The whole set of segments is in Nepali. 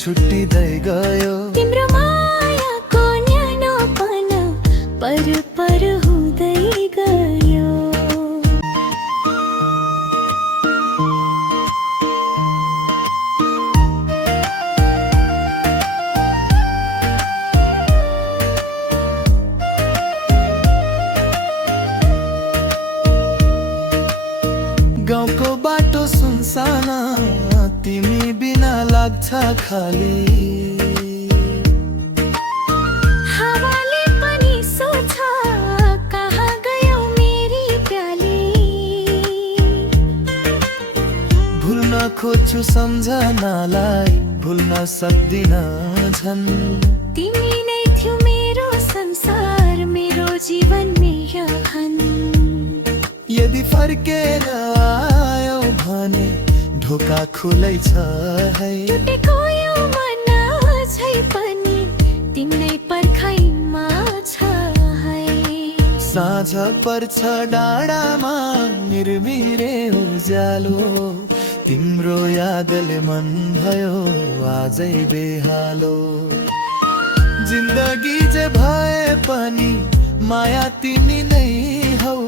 छुट्टिँदै गयो। तिम्रो मायाको न्यानोपन पर पर हुँदै गयो। गाउँको बाटो सुनसाना, तिमी बिना लाग्छ खाली। हावाले पनि सोध्छ कहाँ गयौ मेरी प्याली। भुल्न खोज्छु सम्झनालाई, भुल्न सक्दिन झन्। तिमी नै थियौ मेरो संसार, मेरो जीवन मेहन। यदि फर्केर आयो भने ढोका खुलै छ है। टुटेको यो मन झै पनि तिम्रै पर्खाइमा छ है। साँझ पर्छ डाँडामा मिरमिरे उज्यालो, तिम्रो यादले मन भयो आजै बेहालो। जिन्दगी जे भए पनि माया तिमी नै हौ,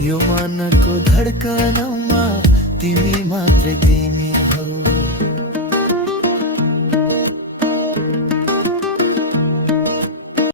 यो मनको धड्कनमा तिमी मात्रै तिमी